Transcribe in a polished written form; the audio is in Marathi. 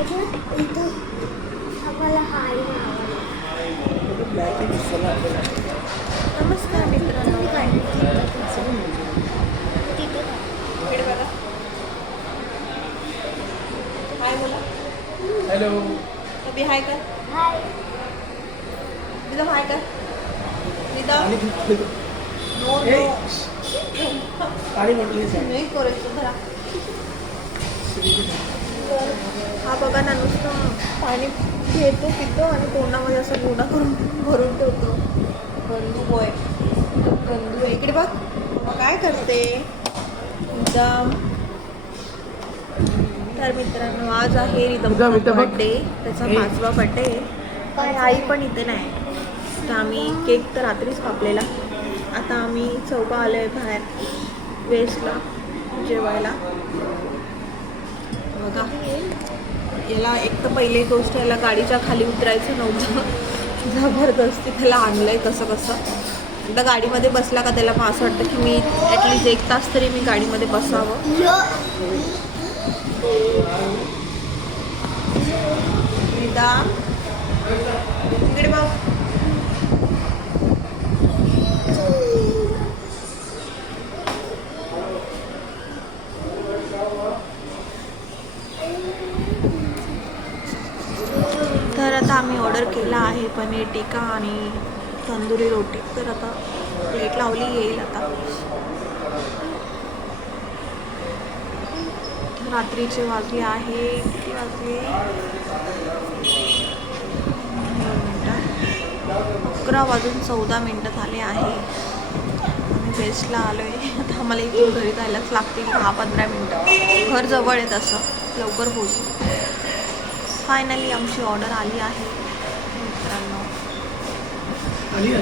नमस्कार मित्रांनो. हाय बोला. हॅलो. कभी हाय कर. विदा हाय कर. विदा नो नो पाणी म्हटली नाही करायचं जरा. हा बघा ना, नुसतं पाणी घेतो पितो आणि तोंडामध्ये असं गोडा करून भरून ठेवतो. गंदू बॉय, गंदू. इकडे बघ मग काय करते एकदम. तर मित्रांनो, आज आहे रिदमचा बर्थडे, त्याचा 5वा बर्थडे आणि आई पण इथे नाही. तर आम्ही केक तर रात्रीच कापलेला. आता आम्ही चौघं आलो आहे बाहेर वेस्टला जेवायला. बघा, याला एक तर पहिली गोष्ट, याला गाडीच्या खाली उतरायचं नव्हतं. जबरदस्ती त्याला आणलंय कसं कसं. एकदा गाडीमध्ये बसला का त्याला असं वाटतं की मी ॲटलिस्ट 1 तास तरी मी गाडीमध्ये बसावं. विदा इकडे बघ. तर आता आम्ही ऑर्डर केला आहे पनीर टिक्का आणि तंदुरी रोटी. तर आता प्लेट लावली, येईल आता. रात्रीचे वाजले आहे, किती वाजले, 11:14 झाले आहे. आम्ही वेस्टला आलो आहे. आता आम्हाला इथून घरी जायलाच लागतील 10-15 मिनटं. घर जवळ आहे, तसं लवकर पोहोचू. फायनली आमची ऑर्डर आली आहे मित्रांनो. आली.